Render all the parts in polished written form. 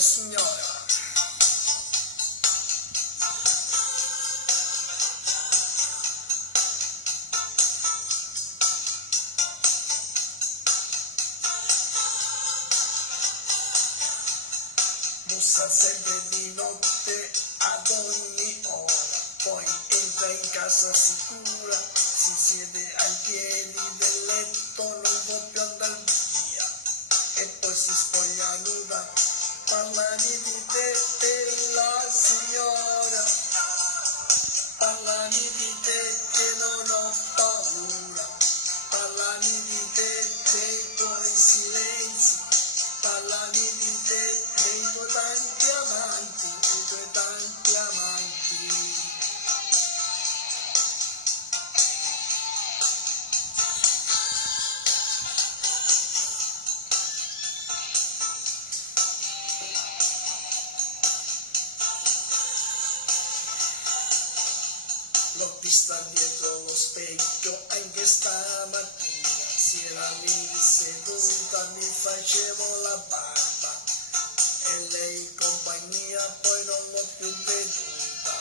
signora. Bussa sempre di notte ad ogni ora, poi entra in casa sicura, si siede ai piedi del letto, non può più andare via, e poi si spoglia nuda, parlami di te e la signora, parlami di te che non ho paura, parlami di te dei tuoi silenzi, parlami di te dei tuoi tanti amanti, dei tuoi tanti amanti. L'ho vista dietro lo specchio anche stamattina, si era lì seduta, mi facevo la barba e lei compagnia, poi non l'ho più veduta.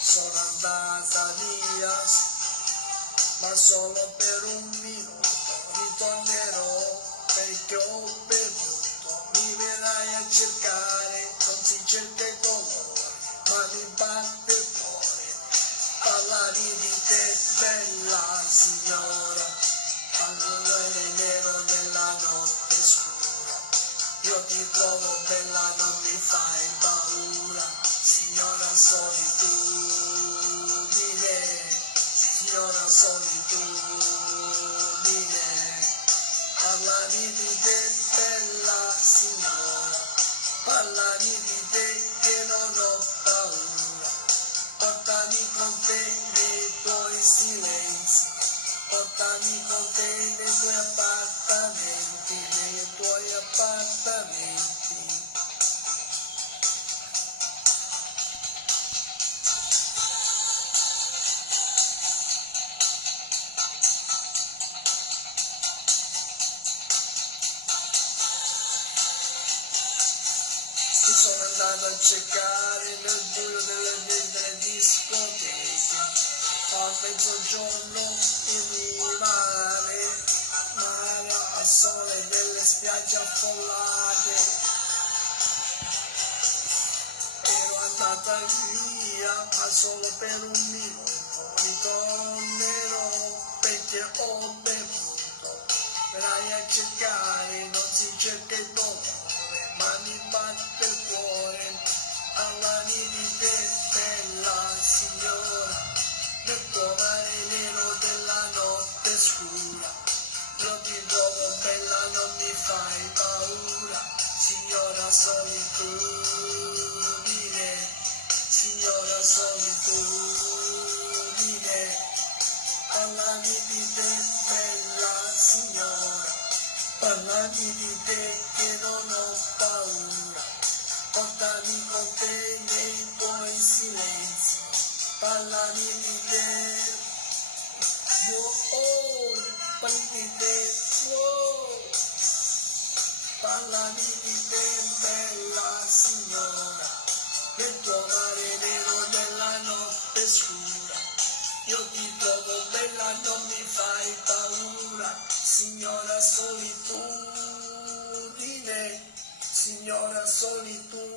Sono andata via, ma solo per un minuto, ritornerò perché ho bevuto, mi verrai a cercare, non si cerca il colore, ma mi batte il cuore, parlavi di te bella signora, all'ore nero della notte scura, io ti trovo bella, non mi fai paura, signora solitudine, signora solitudine, parlami di te bella signora, parlami di te che non ho paura, portami con te nei tuoi silenzi, portami con te nei tuoi appartamenti, nei tuoi appartamenti. Mi sono andato a cercare nel buio delle discoteche, a mezzogiorno in mare, mare al sole delle spiagge affollate, ero andata via ma solo per un minuto, ritornerò perché ho bevuto, verrai a cercare, non si cerca il dolore, ma mi batte il cuore, parlami di te bella signora, del tuo mare nero della notte scura, io ti trovo bella, non mi fai paura, signora solitudine, signora solitudine, parlami di te bella signora, parlami di te che non ho paura, portami con te nei tuoi silenzi, parlami di te, oh, parlami di te, oh, parlami di te bella signora, del tuo mare nero della notte scura, io ti trovo bella, non mi fai paura, signora solitudine, signora solitudine.